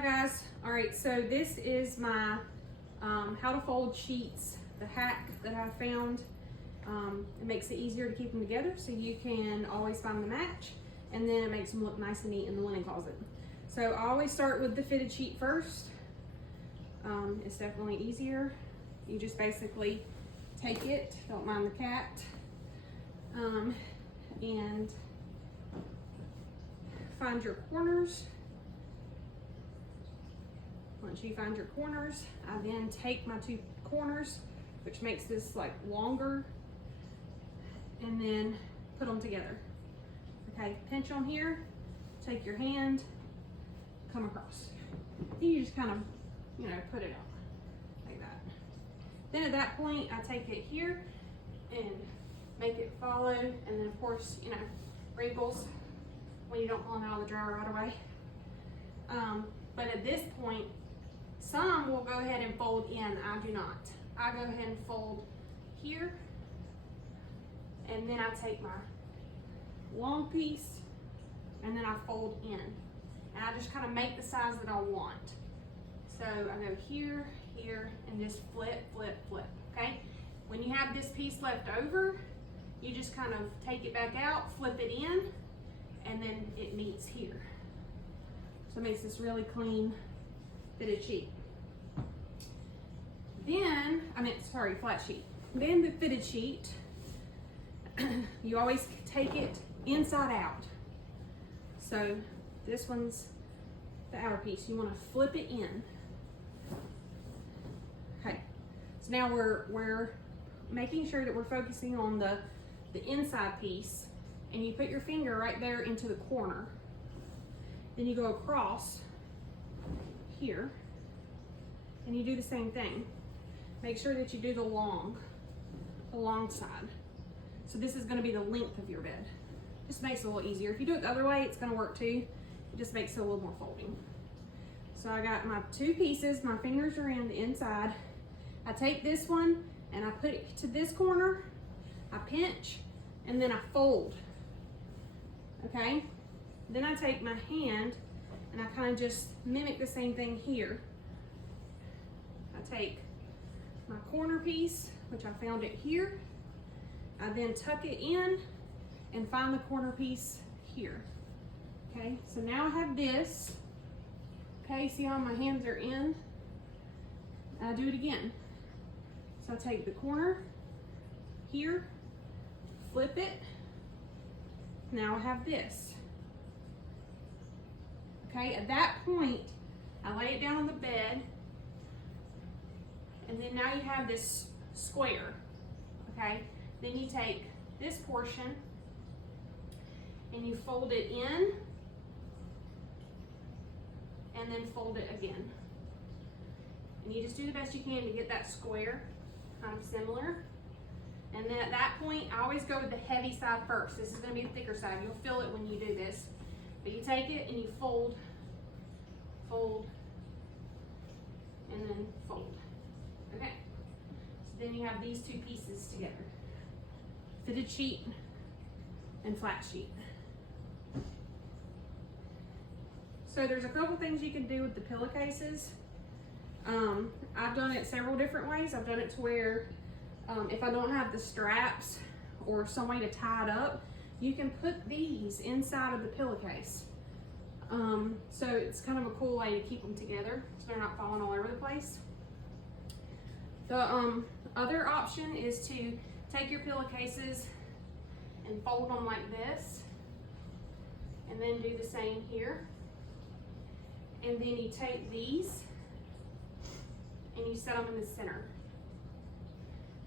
Hi guys. All right, so this is my how to fold sheets, the hack that I found. It makes it easier to keep them together so you can always find the match, and then it makes them look nice and neat in the linen closet. So I always start with the fitted sheet first. It's definitely easier. You just basically take it, don't mind the cat, and find your corners. Once you find your corners, I then take my two corners, which makes this like longer, and then put them together. Okay, pinch on here, take your hand, come across. You just kind of, put it out like that. Then at that point, I take it here and make it follow, and then of course, wrinkles when you don't pull them out of the dryer right away. But at this point, some will go ahead and fold in. I do not. I go ahead and fold here, and then I take my long piece and then I fold in, and I just kind of make the size that I want. So I go here, here, and just flip, flip, flip. Okay, when you have this piece left over, you just kind of take it back out, flip it in, and then it meets here. So it makes this really clean fitted sheet. Then, flat sheet. Then the fitted sheet, you always take it inside out. So this one's the outer piece. You want to flip it in. Okay. So now we're making sure that we're focusing on the inside piece, and you put your finger right there into the corner. Then you go across here, and you do the same thing. Make sure that you do the long side. So this is going to be the length of your bed. Just makes it a little easier. If you do it the other way, it's going to work too. It just makes it a little more folding. So I got my two pieces. My fingers are in the inside. I take this one and I put it to this corner. I pinch and then I fold. Okay? Then I take my hand and I kind of just mimic the same thing here. I take my corner piece, which I found it here. I then tuck it in and find the corner piece here. Okay, so now I have this. Okay, see how my hands are in? I do it again. So I take the corner here, flip it. Now I have this. Okay, at that point, I lay it down on the bed, and then now you have this square. Okay, then you take this portion and you fold it in, and then fold it again. And you just do the best you can to get that square kind of similar. And then at that point, I always go with the heavy side first. This is going to be the thicker side. You'll feel it when you do this. But you take it and you fold, fold, and then fold. Okay. So then you have these two pieces together. Fitted sheet and flat sheet. So there's a couple things you can do with the pillowcases. I've done it several different ways. I've done it to where if I don't have the straps or some way to tie it up, you can put these inside of the pillowcase. So it's kind of a cool way to keep them together so they're not falling all over the place. The other option is to take your pillowcases and fold them like this, and then do the same here. And then you take these and you set them in the center.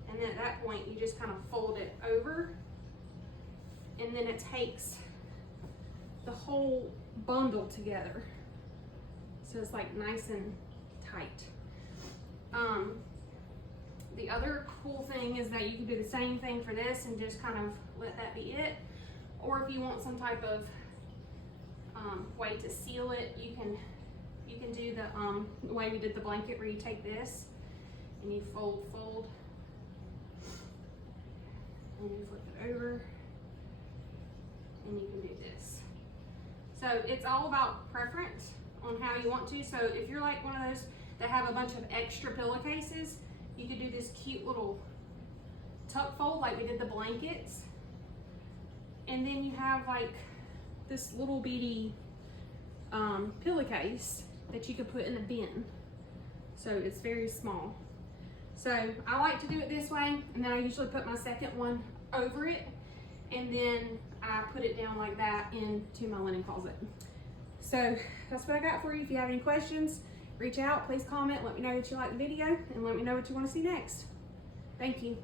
And then at that point, you just kind of fold it over, and then it takes the whole bundle together. So it's like nice and tight. The other cool thing is that you can do the same thing for this and just kind of let that be it. Or if you want some type of way to seal it, you can do the way we did the blanket, where you take this and you fold, and you flip it over, and you can do this. So it's all about preference on how you want to. So if you're like one of those that have a bunch of extra pillowcases, you could do this cute little tuck fold like we did the blankets. And then you have like this little bitty pillowcase that you could put in the bin. So it's very small. So I like to do it this way, and then I usually put my second one over it, and then I put it down like that into my linen closet. So that's what I got for you. If you have any questions, reach out, please comment, let me know that you like the video, and let me know what you want to see next. Thank you.